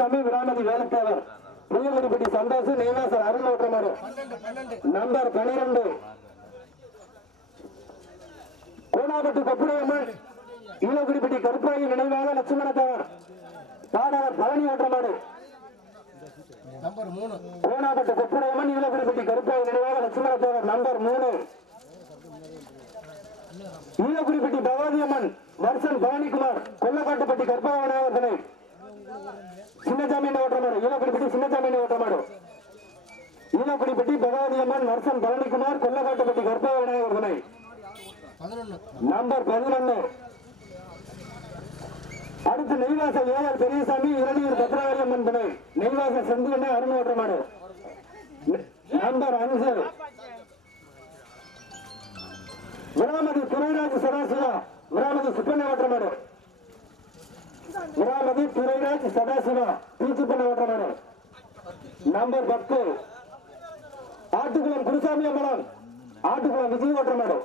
குருசாமி விராமதி வேலத்தேவர். புளியங்குடிப்பட்டி சந்தோஷ் நெய்வாசர் அருள் ஓட்டமாறு நம்பர் பனிரெண்டு. கோனாபட்டு கொப்புடையம்மன் ஈழகுடிப்பட்டி கருப்பாயி நினைவாக லட்சுமணத்தேவர். பாடவர் பழனி ஓட்டமாடு நம்பர் மூணு கொப்புடையம்மன் ஈழகுடிப்பட்டி கருப்பாயி நினைவாக லட்சுமணத்தேவர். நம்பர் மூணு. ஈழகுடிப்பட்டி பகவதியம்மன் வருஷன் பவானிக்குமார் கொல்லக்காட்டுப்பட்டி கற்பகவனாவர்தனை சின்னசாமி ஓட்டமாடு ஈழக்குடிப்பட்டி சின்னசாமி பகவதியம்மன் பழனிக்குமார் கொல்லக்காட்டுப்பட்டி கற்பகவனாவர்தனை பதினொன்று நம்பர் பதினொன்னு. அடுத்து நெய்வாசல் ஏஆர் பெரியசாமி இரணியூர் அம்மன் துணை. நெய்வாசல் செந்து அருண் ஓட்டமாடு நம்பர் அஞ்சு. விராமதி துரைராஜ் சதாசிவா விராமதி சுப்பண்ண ஓட்டமாடு விராமதி துரைராஜ் சதாசிவா தீச்சுப்பண்ண ஓட்டமாடு நம்பர் பத்து. ஆட்டுக்குளம் குருசாமி அம்மலம் ஆட்டுக்குளம் விஜய் ஓட்டமாடு